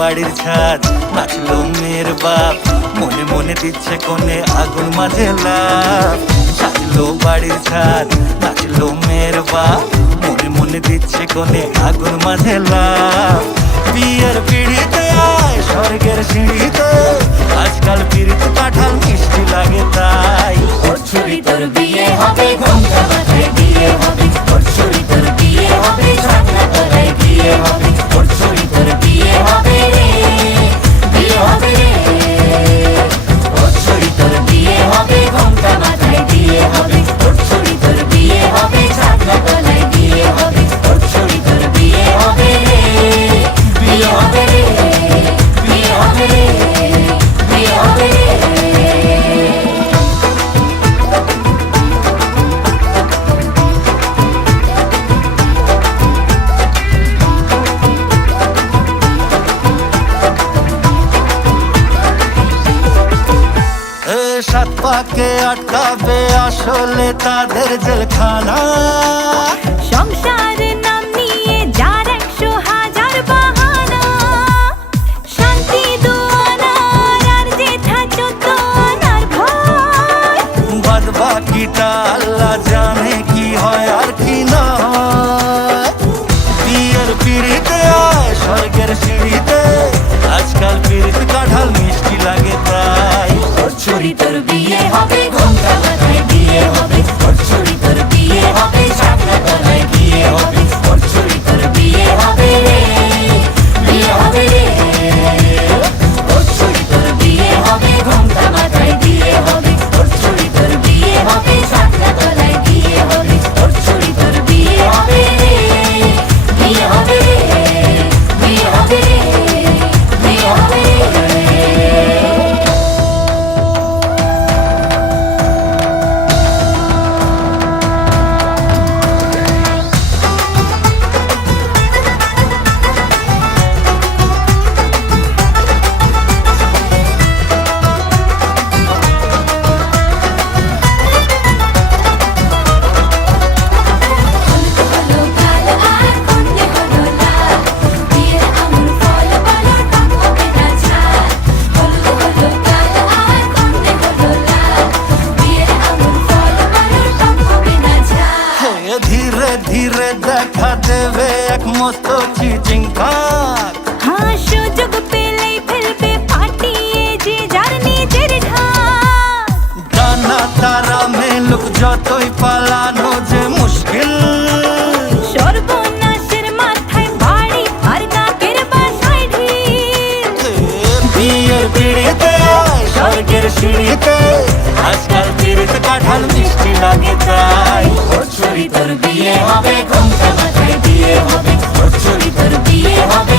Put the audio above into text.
বাড়ির ছাদ, নাচলো মেয়ের বাপ, মনে মনে দিচ্ছে কোণে আগুন মাঝে লাভ। সাজলো বাড়ির ছাদ, নাচলো মেয়ের বাপ, মনে মনে দিচ্ছে কোণে আগুন মাঝে লাভ। বিয়ের পিড়িতে আয় স্বর্গের সিঁড়িতে, আজকাল পিড়িতে কাঁঠাল মিষ্টি লাগে তাই। ওর ছুরি তোর বিয়ে হবে, ঘোমটা মাথায় বিয়ে হবে। ওর ছুরি তোর বিয়ে হবে, ছাগনা তলায় বিয়ে হবে। ওর ছুরি তোর বিয়ে হবে রে, বিয়ে হবে রে। ওর ছুরি তোর বিয়ে হবে, ঘোমটা মাথায় বিয়ে হবে। ওর ছুরি তোর বিয়ে হবে, ছাগনা তলায় বিয়ে হবে। ওর ছুরি তোর বিয়ে হবে রে, বিয়ে হবে রে, বিয়ে হবে রে, বিয়ে হবে রে। সাত পাকে আটকাবে আসলে তাদের জেলখানা। সংসারের নাম নিয়ে যার 100,000 বাহানা, শান্তি দুয়ানার আর যেথা চোদ্দনার ভয়। বাদ বাকিটা আল্লাহ জানে কি হয় আর কি না হয়। বিয়ের পিড়িতে আয় স্বর্গের সিঁড়িতে, আজকাল পিড়িতে কাঁঠাল মিষ্টি লাগে তাই। ওর ছুরি তোর বিয়ে হবে, ঘোমটা মাথায় বিয়ে হবে। ওর ছুরি তোর বিয়ে হবে, ছাগনা তলায় বিয়ে হবে। ওর ছুরি তোর বিয়ে হবে রে, বিয়ে হবে রে। ওর ছুরি তোর বিয়ে হবে, ঘোমটা মাথায় বিয়ে হবে। ওর ছুরি তোর বিয়ে হবে, ছাগনা তলায় বিয়ে হবে। ওর ছুরি তোর বিয়ে হবে রে, বিয়ে হবে রে, বিয়ে হবে রে, বিয়ে হবে রে। ধীরে ধীরে দেখা দেবে এক মস্ত চিচিং খাক। হ্যাঁ, সুযোগ পেলেই ফেলবে ফাটিয়ে যে যার নিজের ঢাক। ডানা তারা মেলুক যতই পালানো যে মুশকিল। সর্বনাশের মাথায় বাড়ি আর কাকের বাসায় ঢিল। বিয়ের পিড়িতে আয় স্বর্গের সিঁড়িতে, আজকাল পিড়িতে কাঁঠাল মিষ্টি লাগে তাই। ওর ছুরি তোর বিয়ে হবে, ঘোমটা মাথায় বিয়ে হবে। ওর ছুরি তোর বিয়ে হবে